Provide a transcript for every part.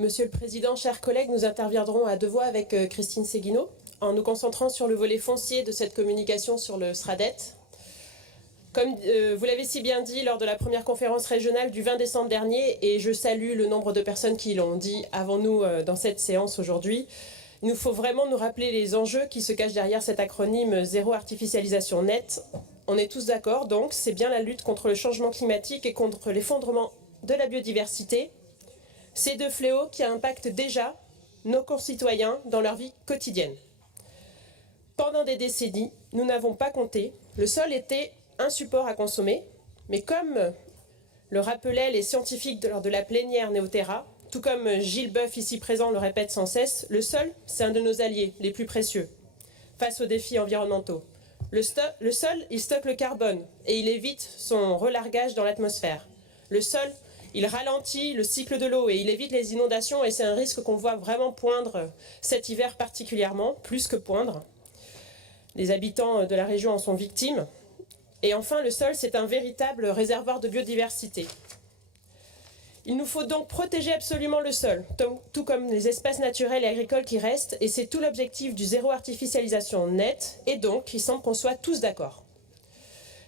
Monsieur le Président, chers collègues, nous interviendrons à deux voix avec Christine Séguineau en nous concentrant sur le volet foncier de cette communication sur le SRADET. Comme vous l'avez si bien dit lors de la première conférence régionale du 20 décembre dernier, et je salue le nombre de personnes qui l'ont dit avant nous dans cette séance aujourd'hui, il nous faut vraiment nous rappeler les enjeux qui se cachent derrière cet acronyme Zéro Artificialisation Nette. On est tous d'accord donc, c'est bien la lutte contre le changement climatique et contre l'effondrement de la biodiversité. Ces deux fléaux qui impactent déjà nos concitoyens dans leur vie quotidienne. Pendant des décennies, nous n'avons pas compté, le sol était un support à consommer, mais comme le rappelaient les scientifiques lors de la plénière Néoterra, tout comme Gilles Boeuf ici présent le répète sans cesse, le sol, c'est un de nos alliés les plus précieux face aux défis environnementaux. Le sol, il stocke le carbone et il évite son relargage dans l'atmosphère. Le sol, il ralentit le cycle de l'eau et il évite les inondations et c'est un risque qu'on voit vraiment poindre cet hiver particulièrement, plus que poindre. Les habitants de la région en sont victimes. Et enfin, le sol, c'est un véritable réservoir de biodiversité. Il nous faut donc protéger absolument le sol, tout comme les espaces naturels et agricoles qui restent, et c'est tout l'objectif du zéro artificialisation nette, et donc il semble qu'on soit tous d'accord.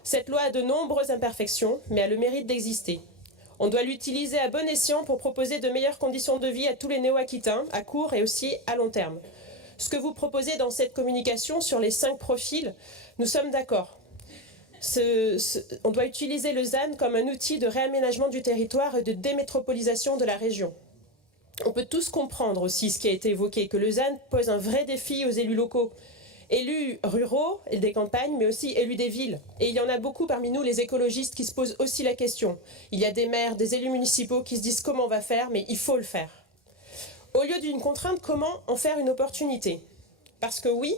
Cette loi a de nombreuses imperfections, mais a le mérite d'exister. On doit l'utiliser à bon escient pour proposer de meilleures conditions de vie à tous les néo-aquitains, à court et aussi à long terme. Ce que vous proposez dans cette communication sur les 5 profils, nous sommes d'accord. On doit utiliser le ZAN comme un outil de réaménagement du territoire et de démétropolisation de la région. On peut tous comprendre aussi ce qui a été évoqué, que le ZAN pose un vrai défi aux élus locaux, élus ruraux et des campagnes, mais aussi élus des villes. Et il y en a beaucoup parmi nous, les écologistes, qui se posent aussi la question. Il y a des maires, des élus municipaux qui se disent comment on va faire, mais il faut le faire. Au lieu d'une contrainte, comment en faire une opportunité? Parce que oui,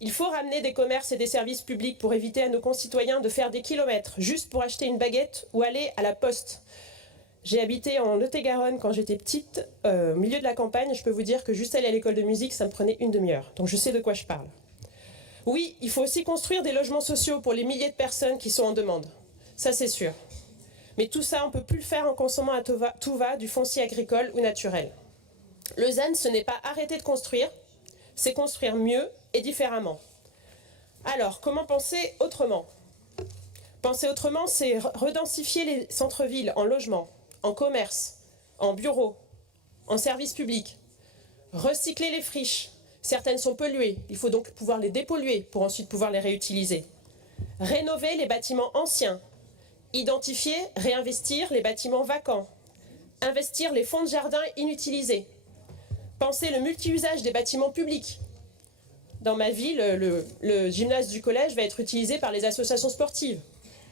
il faut ramener des commerces et des services publics pour éviter à nos concitoyens de faire des kilomètres juste pour acheter une baguette ou aller à la poste. J'ai habité en Lot-et-Garonne quand j'étais petite, au milieu de la campagne. Je peux vous dire que juste aller à l'école de musique, ça me prenait une demi-heure. Donc je sais de quoi je parle. Oui, il faut aussi construire des logements sociaux pour les milliers de personnes qui sont en demande. Ça, c'est sûr. Mais tout ça, on ne peut plus le faire en consommant à tout va du foncier agricole ou naturel. Le ZAN, ce n'est pas arrêter de construire, c'est construire mieux et différemment. Alors, comment penser autrement? Penser autrement, c'est redensifier les centres-villes en logements, en commerce, en bureaux, en services publics. Recycler les friches. Certaines sont polluées, il faut donc pouvoir les dépolluer pour ensuite pouvoir les réutiliser. Rénover les bâtiments anciens. Identifier, réinvestir les bâtiments vacants. Investir les fonds de jardin inutilisés. Penser le multi-usage des bâtiments publics. Dans ma ville, le gymnase du collège va être utilisé par les associations sportives.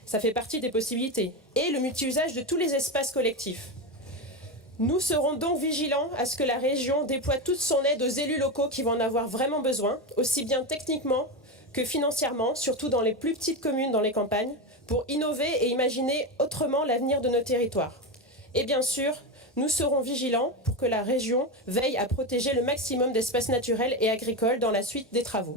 Ça fait partie des possibilités. Et le multi-usage de tous les espaces collectifs. Nous serons donc vigilants à ce que la région déploie toute son aide aux élus locaux qui vont en avoir vraiment besoin, aussi bien techniquement que financièrement, surtout dans les plus petites communes dans les campagnes, pour innover et imaginer autrement l'avenir de nos territoires. Et bien sûr, nous serons vigilants pour que la région veille à protéger le maximum d'espaces naturels et agricoles dans la suite des travaux.